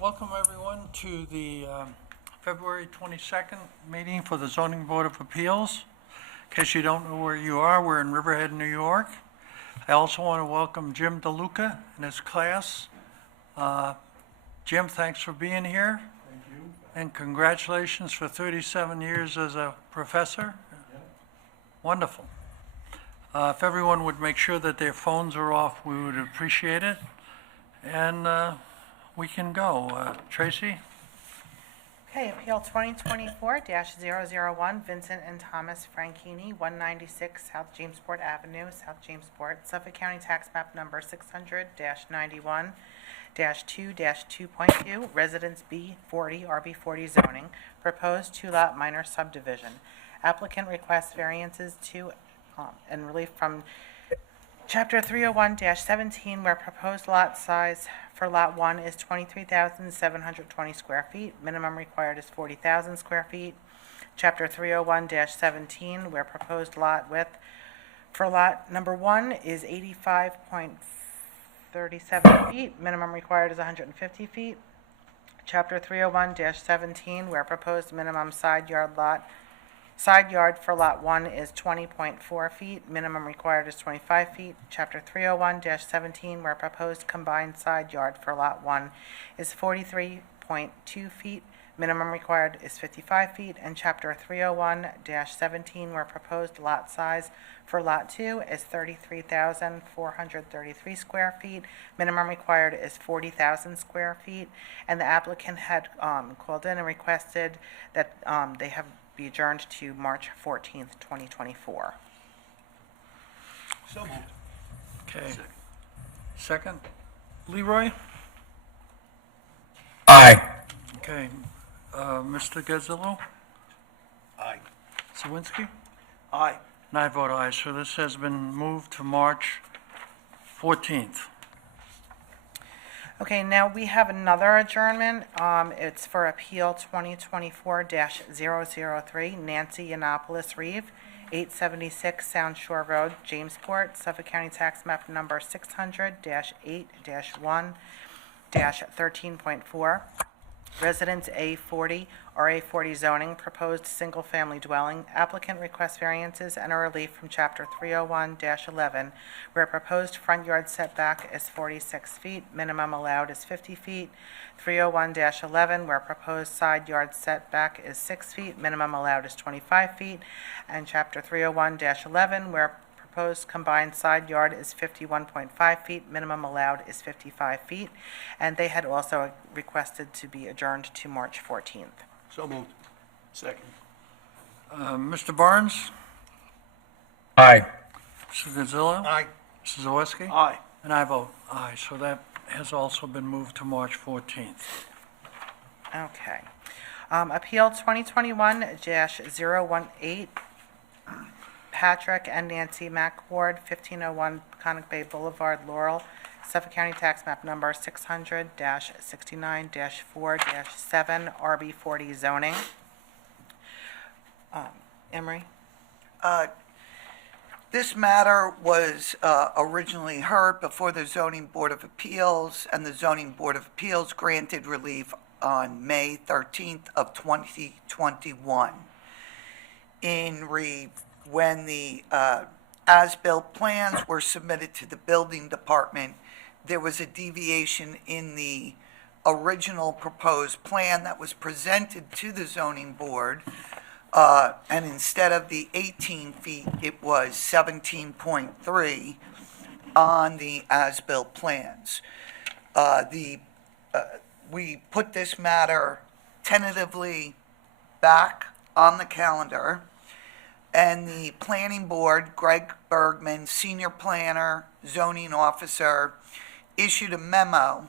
Welcome everyone to the February 22nd meeting for the Zoning Board of Appeals. In case you don't know where you are, we're in Riverhead, New York. I also want to welcome Jim DeLuca and his class. Jim, thanks for being here. Thank you. And congratulations for 37 years as a professor. Wonderful. If everyone would make sure that their phones are off, we would appreciate it. And we can go. Tracy? Okay, Appeal 2024-001, Vincent and Thomas Franchini, 196 South Jamesport Avenue, South Jamesport, Suffolk County Tax Map Number 600-91-2-2.2, Residence B40, RB40 zoning, proposed two-lot minor subdivision. Applicant requests variances to and relief from Chapter 301-17, where proposed lot size for Lot 1 is 23,720 square feet. Minimum required is 40,000 square feet. Chapter 301-17, where proposed lot width for Lot number 1 is 85.37 feet. Minimum required is 150 feet. Chapter 301-17, where proposed minimum side yard for Lot 1 is 20.4 feet, minimum required is 25 feet. Chapter 301-17, where proposed combined side yard for Lot 1 is 43.2 feet, minimum required is 55 feet. And Chapter 301-17, where proposed lot size for Lot 2 is 33,433 square feet, minimum required is 40,000 square feet. And the applicant had called in and requested that they have be adjourned to March 14th, 2024. So moved. Okay. Second? Leroy? Aye. Okay. Mr. Gazzillo? Aye. Zawinski? Aye. And I vote aye. So this has been moved to March 14th. Okay, now we have another adjournment. It's for Appeal 2024-003, Nancy Yiannopoulos Reeve, 876 Sound Shore Road, Jamesport, Suffolk County Tax Map Number 600-8-1-13.4. Residence A40, RA40 zoning, proposed single-family dwelling. Applicant requests variances and a relief from Chapter 301-11, where proposed front yard setback is 46 feet, minimum allowed is 50 feet. 301-11, where proposed side yard setback is 6 feet, minimum allowed is 25 feet. And Chapter 301-11, where proposed combined side yard is 51.5 feet, minimum allowed is 55 feet. And they had also requested to be adjourned to March 14th. So moved. Second. Mr. Barnes? Aye. Mr. Gazzillo? Aye. Mrs. Zawiski? Aye. And I vote aye. So that has also been moved to March 14th. Okay. Appeal 2021-018, Patrick and Nancy McWard, 1501 Conic Bay Boulevard, Laurel, Suffolk County Tax Map Number 600-69-4-7, RB40 zoning. Emery? This matter was originally heard before the Zoning Board of Appeals, and the Zoning Board of Appeals granted relief on May 13th of 2021. When the as-built plans were submitted to the building department, there was a deviation in the original proposed plan that was presented to the zoning board. And instead of the 18 feet, it was 17.3 on the as-built plans. We put this matter tentatively back on the calendar, and the planning board, Greg Bergman, senior planner, zoning officer, issued a memo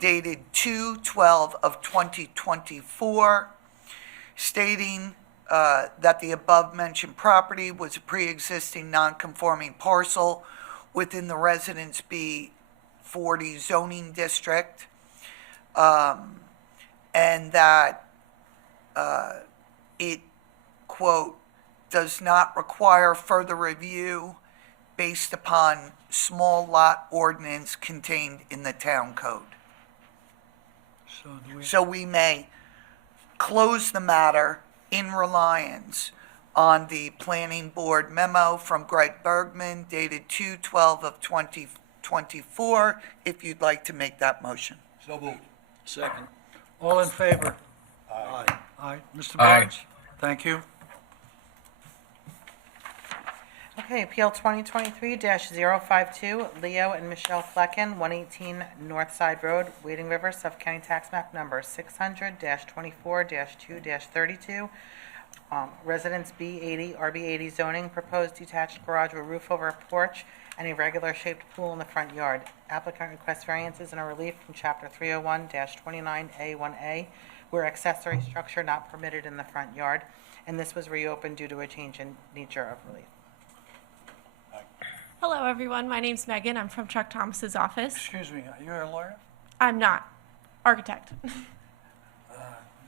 dated 2/12 of 2024, stating that the above-mentioned property was a pre-existing non-conforming parcel within the Residence B40 zoning district, and that it, quote, does not require further review based upon small lot ordinance contained in the town code. So do we, So we may close the matter in reliance on the planning board memo from Greg Bergman dated 2/12 of 2024, if you'd like to make that motion. So moved. Second. all in favor? Aye. Aye. Mr. Aye. Barnes? Thank you. Okay, Appeal 2023-052, Leo and Michelle Flecken, 118 North Side Road, Wading River, Suffolk County Tax Map Number 600-24-2-32. Residence B80, RB80 zoning, proposed detached garage with roof over a porch and a regular shaped pool in the front yard. Applicant requests variances and a relief from Chapter 301-29A1A, where accessory structure not permitted in the front yard, and this was reopened due to a change in nature of relief. Hello, everyone. My name's Megan. I'm from Chuck Thomas's office. Excuse me, are you a lawyer? I'm not. Architect.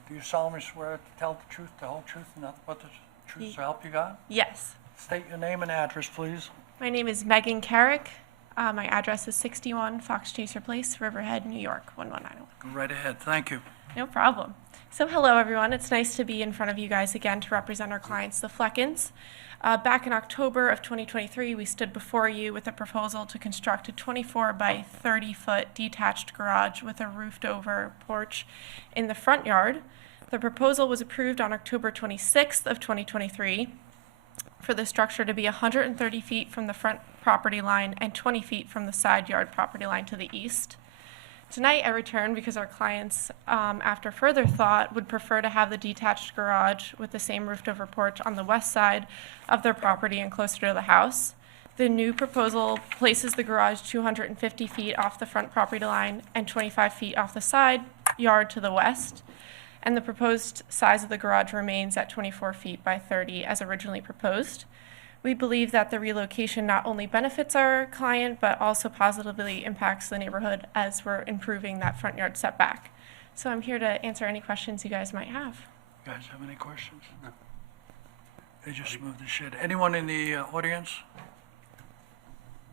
Do you solemnly swear to tell the truth, the whole truth, and nothing but the truth, so help you God? Yes. State your name and address, please. My name is Megan Carrick. My address is 61 Fox Chaser Place, Riverhead, New York, 11901. Go right ahead, thank you. No problem. So hello, everyone. It's nice to be in front of you guys again to represent our clients, the Fleckens. Back in October of 2023, we stood before you with a proposal to construct a 24 by 30-foot detached garage with a roofed-over porch in the front yard. The proposal was approved on October 26th of 2023 for the structure to be 130 feet from the front property line and 20 feet from the side yard property line to the east. Tonight, I return because our clients, after further thought, would prefer to have the detached garage with the same roofed-over porch on the west side of their property and closer to the house. The new proposal places the garage 250 feet off the front property line and 25 feet off the side yard to the west, and the proposed size of the garage remains at 24 feet by 30 as originally proposed. We believe that the relocation not only benefits our client, but also positively impacts the neighborhood as we're improving that front yard setback. So I'm here to answer any questions you guys might have. You guys have any questions? No. They just moved the shed. Anyone in the audience?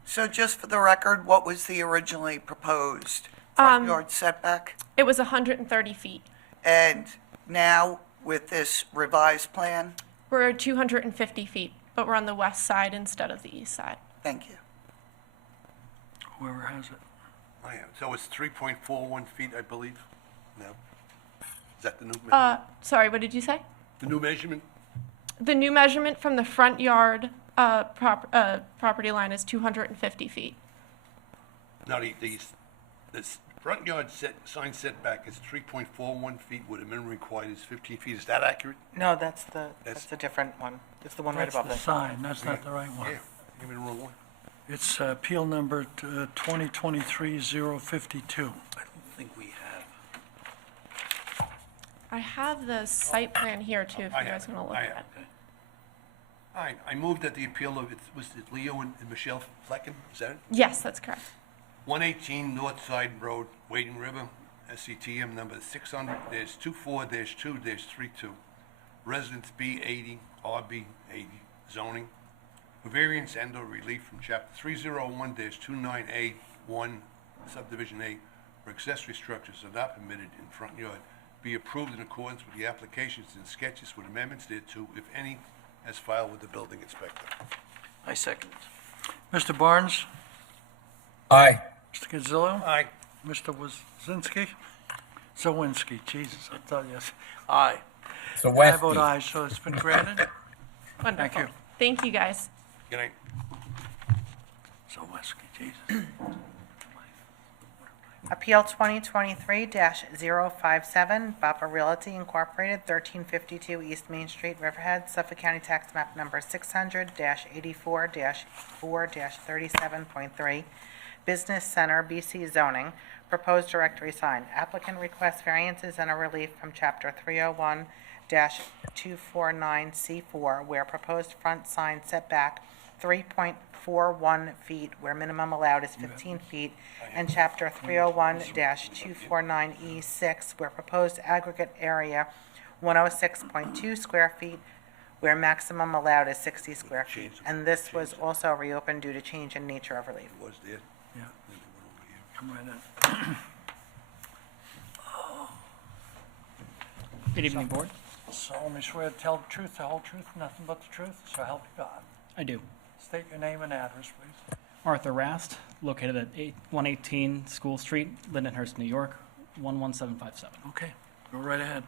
So just for the record, what was the originally proposed front yard setback? It was 130 feet. And now with this revised plan? We're 250 feet, but we're on the west side instead of the east side. Thank you. Whoever has it. I am. So it's 3.41 feet, I believe? No? Is that the new measurement? Sorry, what did you say? The new measurement? The new measurement from the front yard property line is 250 feet. Now, this front yard sign setback is 3.41 feet, where the minimum required is 15 feet. Is that accurate? No, that's That's- the different one. It's the one right That's above the this. sign, that's not the right one. Yeah, give me the wrong one. It's appeal number 2023-052. I don't think we have. I have the site plan here too, if you I guys have want to it. look I at have it. it. All right, I moved that the appeal of, was it Leo and Michelle Flecken, is that it? Yes, that's correct. 118 North Side Road, Wading River, SCTM number 600-24-2-32. Residence B80, RB80 zoning. For variance and/or relief from chapter 301-29A1 subdivision A, where accessory structures are not permitted in front yard, be approved in accordance with the applications and sketches with amendments thereto, if any, as filed with the building inspector. I second. Mr. Barnes? Aye. Mr. Gazillo? Aye. Mr. Wazinski? Zawinski, Jesus, I thought yes. Aye. I vote Zawinski. aye, so it's been granted. Wonderful. you. Thank you, guys. Good night. Zawinski, Jesus. Appeal 2023-057, Bapa Realty Incorporated, 1352 East Main Street, Riverhead, Suffolk County Tax Map Number 600-84-4-37.3, Business Center, BC zoning, proposed directory sign. Applicant requests variances and a relief from Chapter 301-249C4, where proposed front sign setback 3.41 feet, where minimum allowed is 15 feet, and Chapter 301-249E6, where proposed aggregate area 106.2 square feet, where maximum allowed is 60 square feet. And this was also reopened due to change in nature of relief. Was there? Yeah. Then they went over here. Come right in. Oh, Good evening, Board. solemnly swear to tell the truth, the whole truth, nothing but the truth, so help you God. I do. State your name and address, please. Arthur Rast, located at 118 School Street, Lindenhurst, New York, 11757. Okay, go right ahead.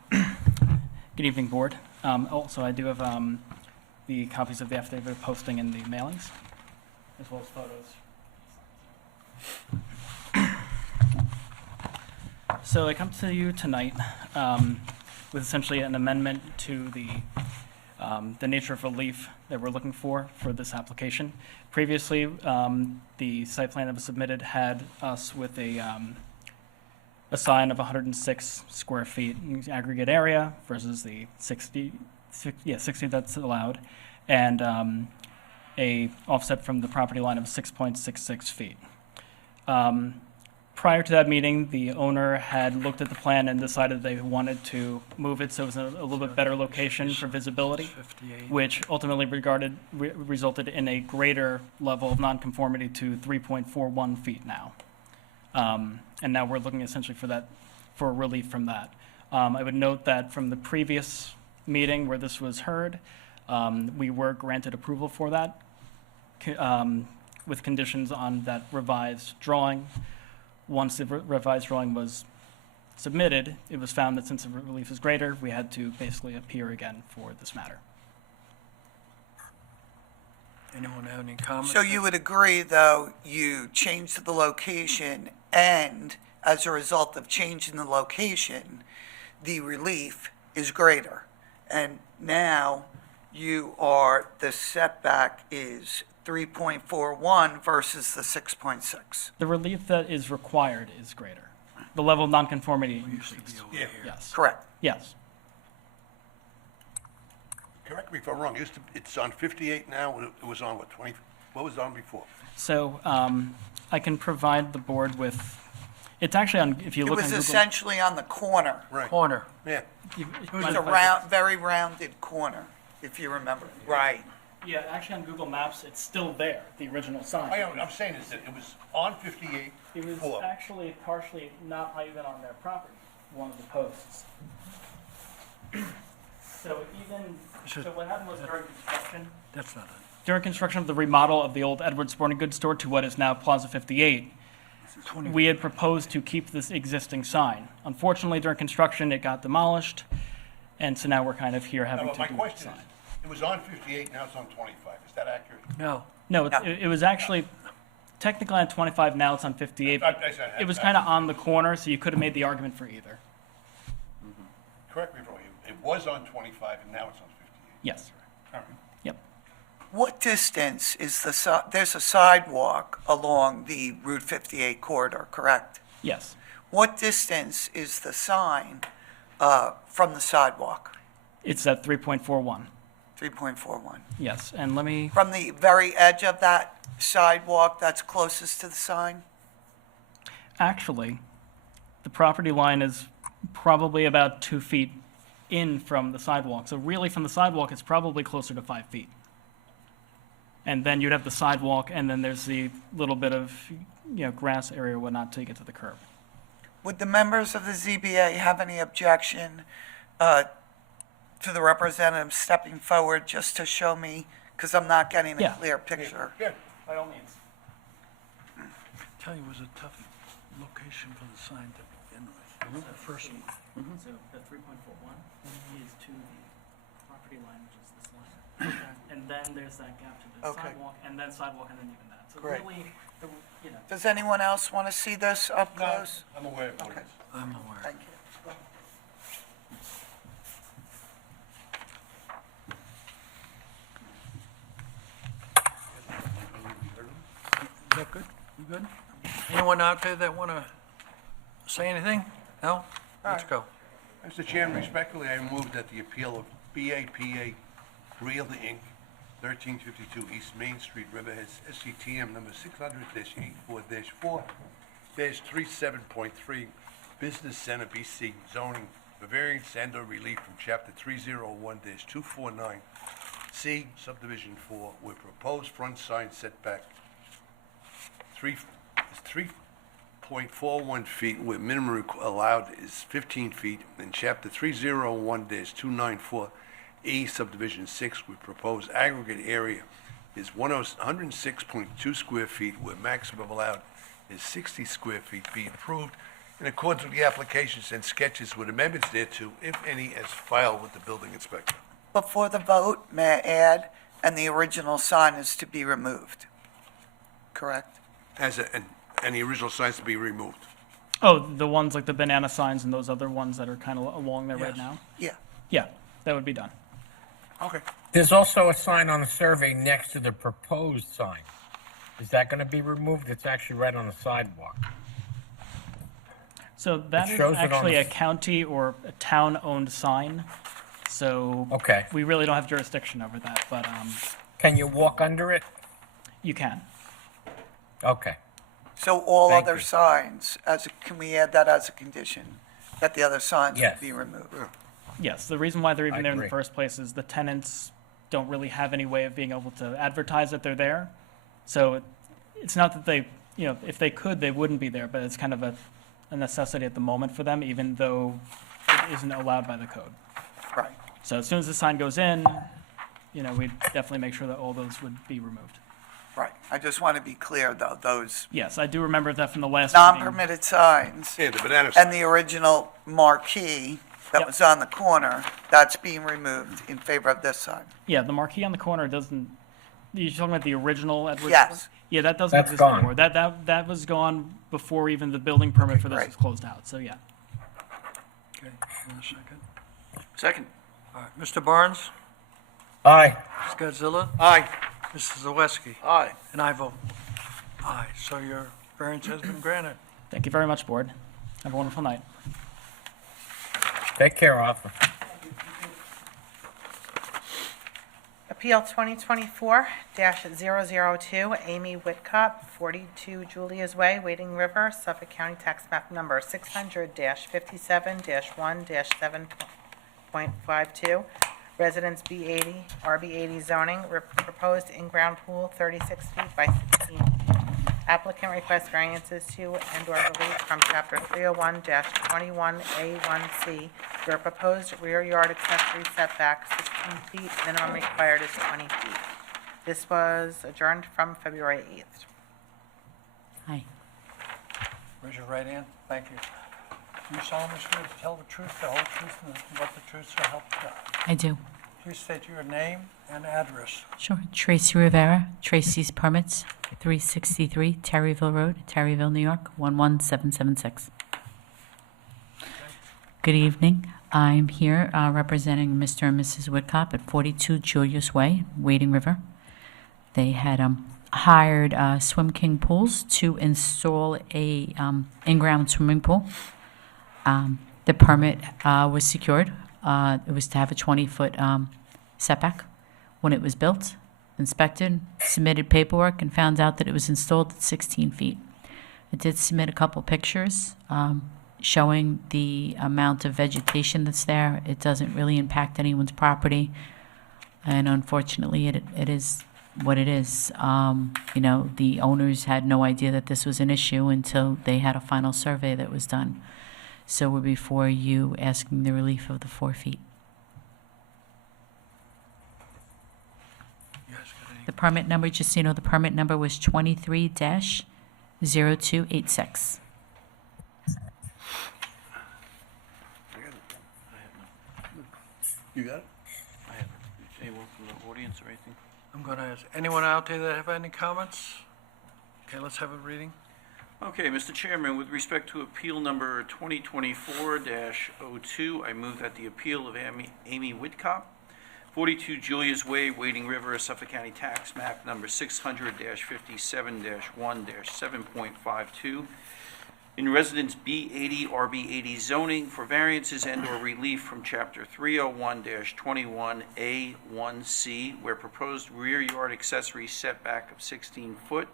Good evening, Board. Also, I do have the copies of the affidavit posting in the mailings, as well as photos. So I come to you tonight with essentially an amendment to the nature of relief that we're looking for this application. Previously, the site plan that was submitted had us with a sign of 106 square feet in aggregate area versus the 60 that's allowed, and a offset from the property line of 6.66 feet. Prior to that meeting, the owner had looked at the plan and decided they wanted to move it so it was in a little bit better location for visibility, 58. which ultimately resulted in a greater level of nonconformity to 3.41 feet now. And now we're looking essentially for relief from that. I would note that from the previous meeting where this was heard, we were granted approval for that with conditions on that revised drawing. Once the revised drawing was submitted, it was found that since the relief is greater, we had to basically appear again for this matter. Anyone have any comments? So you would agree, though, you changed the location, and as a result of changing the location, the relief is greater. And now the setback is 3.41 versus the 6.6. The relief that is required is greater. The level of nonconformity increased. Yeah, Yes. Correct. Yes. correct me if I'm wrong, it's on 58 now, and it was on, what, 20, what was it on before? So I can provide the board with, it's actually on, if you It look on was Google. essentially on the corner. Right, Corner. yeah. you- It was mind a if I- round, very rounded corner, if you remember. Right. Yeah, actually on Google Maps, it's still there, the original sign. What I'm saying is that it was on 58 It was before. actually partially not even on their property, one of the posts. So what happened was during construction, That's not it. during construction of the remodel of the old Edwards Sporting Goods store to what is now Plaza 58, we had proposed to keep this existing sign. Unfortunately, during construction, it got demolished, and so now we're kind of here having Now, to my do the question sign. is, it was on 58, now it's on 25, is that accurate? No. No, No. it was actually technically on 25, now it's on 58. I said- It was kind of on the corner, so you could have made the argument for either. Correct me if I'm wrong, it was on 25 and now it's on 58. Yes. All right. Yep. What distance is there's a sidewalk along the Route 58 corridor, correct? Yes. What distance is the sign from the sidewalk? It's at 3.41. 3.41. Yes. And let me, From the very edge of that sidewalk that's closest to the sign? actually, the property line is probably about 2 feet in from the sidewalk. So really from the sidewalk, it's probably closer to 5 feet. And then you'd have the sidewalk, and then there's the little bit of, grass area or whatnot to get to the curb. Would the members of the ZBA have any objection to the representative stepping forward just to show me, because I'm not getting a Yeah. clear picture? Yeah, By all means. Tell you, it was a tough location for the sign to begin with. The first one. So the 3.41 is to the property line, which is this line. And then there's that gap to the Okay. sidewalk, and then sidewalk, and then even that. So Great. really, Does anyone else want to see this up no, close? I'm aware of what it Okay. is. I'm aware. Thank you. Is that good? You good? Anyone out there that want to say anything? No? Let's go. Mr. Chairman, respectfully, I move that the appeal of BAPA Realty Inc., 1352 East Main Street, Riverhead, SCTM number 600-84-4-37.3, Business Center, BC, zoning for variance and/or relief from Chapter 301-249C, Subdivision 4, where proposed front sign setback 3.41 .41 feet, where minimum allowed is 15 feet, and Chapter 301-294E subdivision 6, with proposed aggregate area is 106.2 square feet, where maximum allowed is 60 square feet, be approved in accordance with the applications and sketches with amendments thereto, if any, as filed with the building inspector. Before the vote, may I add, and the original sign is to be removed, correct? And the original signs to be removed. Oh, the ones like the banana signs and those other ones that are kind of along there right Yes. now? Yeah. Yeah, that would be done. Okay. There's also a sign on the survey next to the proposed sign. Is that going to be removed? It's actually right on the sidewalk. So that is shows it on actually the a county or a town-owned sign, so Okay. we really don't have jurisdiction over that, but Can you walk under it? you can. Okay. So all Thank other you. signs, can we add that as a condition, that the other signs Yes. be removed? Yes, the reason why they're even I there in the agree. first place is the tenants don't really have any way of being able to advertise that they're there. So it's not that they, if they could, they wouldn't be there, but it's kind of a necessity at the moment for them, even though it isn't allowed by the code. Right. So as soon as the sign goes in, we'd definitely make sure that all those would be removed. Right. I just want to be clear, though, those Yes, I do remember that from the last meeting. non-permitted signs Yeah, the banana sign. and the original marquee that Yep. was on the corner, that's being removed in favor of this sign. Yeah, the marquee on the corner doesn't, you're talking about the original Edwards? Yes. Yeah, that doesn't That's exist gone. anymore. That was gone before even the building permit for this great. was closed out, so yeah. Okay, one second. Second. All right, Mr. Barnes, Aye. Ms. Godzilla, Aye. Mrs. Zawiski, Aye. and I vote aye. So your variance has been granted. Thank you very much, board. Have a wonderful night. Take care, Arthur. Appeal 2024-002, Amy Whitcup, 42 Julia's Way, Wading River, Suffolk County Tax Map Number 600-57-1-7.52, Residence B80, RB80 zoning, proposed in-ground pool 36 feet by 16 feet. Applicant requests variances to and/or relief from Chapter 301-21A1C, where proposed rear yard accessory setback 16 feet, minimum required is 20 feet. This was adjourned from February 8th. Hi, Raise your right hand. Thank you. Do you solemnly swear to tell the truth, the whole truth, and nothing but the truth, so help you God? I do. Please state your name and address. Sure. Tracy Rivera, Tracy's Permits, 363 Terryville Road, Terryville, New York, 11776. Good evening. I'm here representing Mr. and Mrs. Whitcop at 42 Julius Way, Wading River. They had hired Swim King Pools to install a in-ground swimming pool. The permit was secured. It was to have a 20-foot setback. When it was built, inspected, submitted paperwork, and found out that it was installed at 16 feet. I did submit a couple pictures showing the amount of vegetation that's there. It doesn't really impact anyone's property, and unfortunately, it is what it is. The owners had no idea that this was an issue until they had a final survey that was done. So we're before you asking the relief of the 4 feet. You guys got any? The permit number, just so you know, the permit number was 23-0286. You got it? Anyone from the audience or anything? I'm going to ask, anyone out there that have any comments? Okay, let's have a reading. Okay, Mr. Chairman, with respect to appeal number 2024-02, I move that the appeal of Amy Whitcop, 42 Julia's Way, Wading River, Suffolk County Tax Map number 600-57-1-7.52, in Residence B80, RB80 zoning for variances and/or relief from Chapter 301-21A1C, where proposed rear yard accessory setback of 16 foot,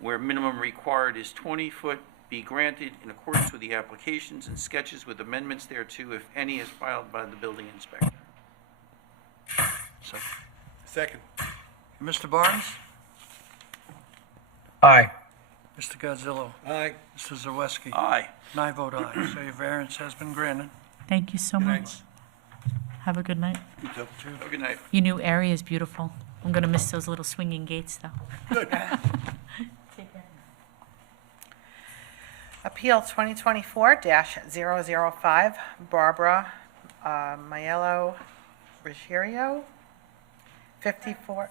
where minimum required is 20 foot, be granted in accordance with the applications and sketches with amendments thereto, if any, as filed by the building inspector. Second. Mr. Barnes? Aye. Mr. Godzillo. Aye. Mr. Zawiski. Aye. And I vote aye. So your variance has been granted. Thank you so much. Have a good night. You too. Have a good night. Your new area is beautiful. I'm going to miss those little swinging gates, though. Appeal 2024-005, Barbara Maiello Ruggiero, 54,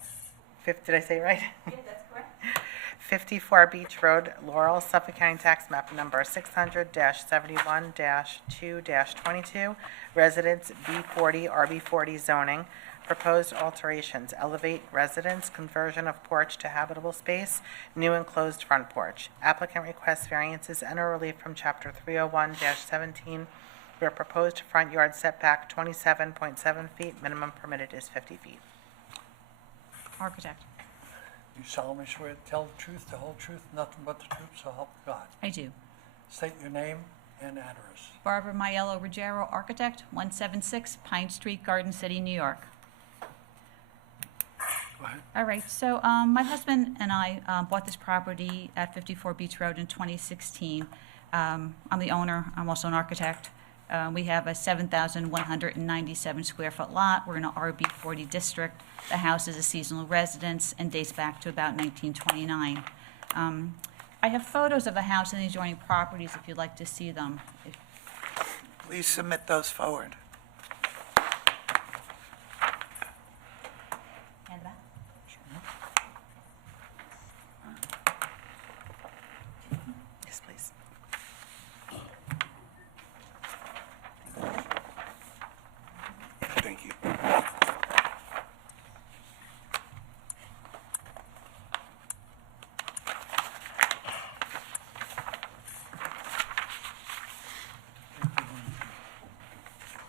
did I say it right? Yeah, that's correct. 54 Beach Road, Laurel, Suffolk County Tax Map Number 600-71-2-22, Residence B40, RB40 zoning, proposed alterations, elevate residence, conversion of porch to habitable space, new enclosed front porch. Applicant requests variances and or relief from Chapter 301-17, where proposed front yard setback 27.7 feet, minimum permitted is 50 feet. Architect. You solemnly swear to tell the truth, the whole truth, nothing but the truth, so help you God. I do. State your name and address. Barbara Maiello Ruggiero, Architect, 176 Pine Street, Garden City, New York. Go ahead. All right, so my husband and I bought this property at 54 Beach Road in 2016. I'm the owner, I'm also an architect. We have a 7,197 square foot lot. We're in an RB40 district. The house is a seasonal residence and dates back to about 1929. I have photos of the house and the adjoining properties if you'd like to see them. Please submit those forward. Hand back. Yes, please. Thank you.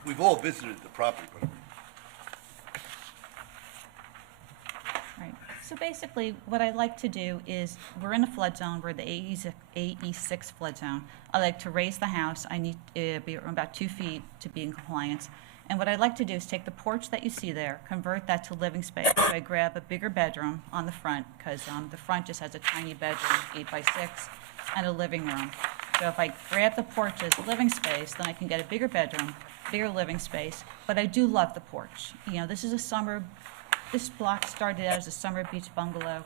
We've all visited the property, but Right. So basically, what I like to do is, we're in a flood zone, we're the AE6 flood zone. I like to raise the house, I need to be about 2 feet to be in compliance. And what I'd like to do is take the porch that you see there, convert that to living space. So I grab a bigger bedroom on the front, because the front just has a tiny bedroom, 8 by 6, and a living room. So if I grab the porch as living space, then I can get a bigger bedroom, bigger living space, but I do love the porch. You know, this block started out as a summer beach bungalow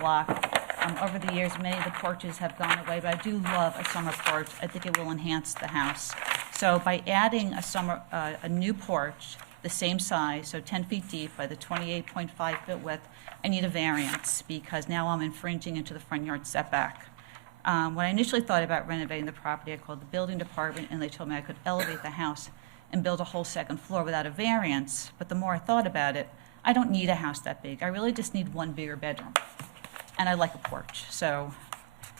block. Over the years, many of the porches have gone away, but I do love a summer porch. I think it will enhance the house. So by adding a new porch, the same size, so 10 feet deep by the 28.5 foot width, I need a variance because now I'm infringing into the front yard setback. When I initially thought about renovating the property, I called the building department and they told me I could elevate the house and build a whole second floor without a variance. But the more I thought about it, I don't need a house that big. I really just need one bigger bedroom. And I like a porch, so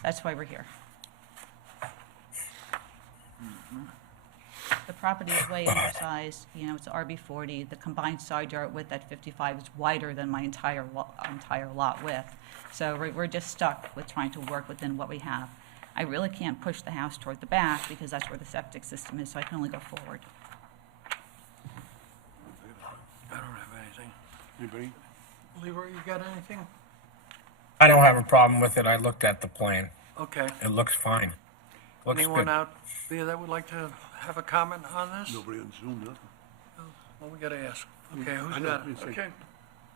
that's why we're here. The property is way undersized, you know, it's RB40. The combined side yard width at 55 is wider than my entire lot width. So we're just stuck with trying to work within what we have. I really can't push the house toward the back because that's where the septic system is, so I can only go forward. I don't have anything. anybody? Leroy, you got anything? I don't have a problem with it. I looked at the plan. Okay. It looks fine. Looks Anyone good. out there that would like to have a comment on this? Nobody on Zoom, nothing. Well, we gotta ask. Okay, I who's know, got it's it? like- Okay.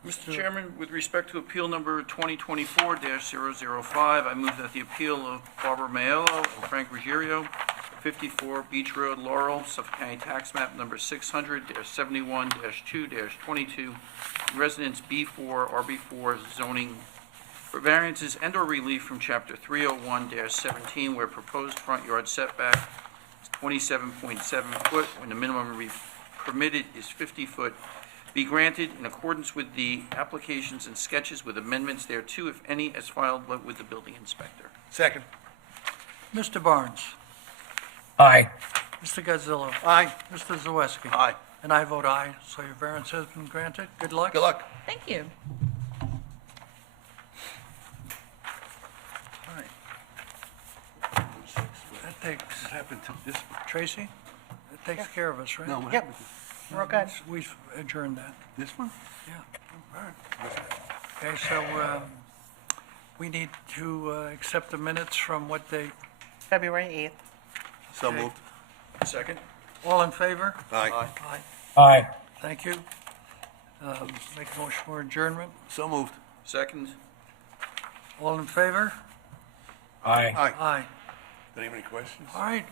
Mr. Chairman, with respect to appeal number 2024-005, I move that the appeal of Barbara Maiello and Frank Ruggiero, 54 Beach Road, Laurel, Suffolk County Tax Map Number 600-71-2-22, Residence B4, RB4 zoning for variances and/or relief from Chapter 301-17, where proposed front yard setback is 27.7 foot, when the minimum permitted is 50 foot, be granted in accordance with the applications and sketches with amendments thereto, if any, as filed with the building inspector. Second. Mr. Barnes? Aye. Mr. Godzillo? Aye. Mr. Zawiski? Aye. And I vote aye, so your variance has been granted. Good luck. Good luck. Thank you. All right. That takes, What happened to this one? Tracy, that takes care of us, right? No, what Yep. happened to We're good. We've adjourned that, this one? yeah. All right. Okay, so We need to accept the minutes from what date? February 8th. So Okay. moved. Second? All in favor? Aye. Aye. Aye. Thank you. Make a motion for adjournment. So moved. Second? All in favor? Aye. Aye. Aye. Do you have any questions? All right.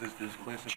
Does Clancy